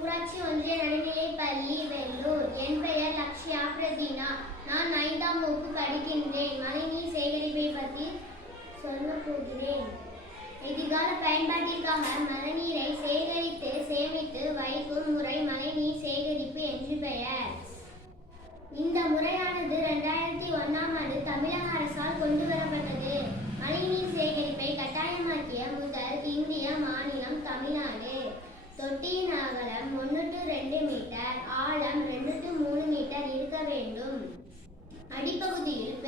ஊராட்சி ஒன்றிய நடுநிலைப் பள்ளி வெள்ளூர் என் பெயர் லக்ஷ்யா பிரதீனா. நான் ஐந்தாம் வகுப்பு படிக்கின்றேன். மழைநீர் சேகரிப்பை பற்றி சொல்ல போகிறேன். எதிர்கால பயன்பாட்டிற்காக ஒன்று டு ரெண்டு மீட்டர் ஆழம் ரெண்டு டு மூணு மீட்டர் இருக்க வேண்டும். அடிப்பகுதியில்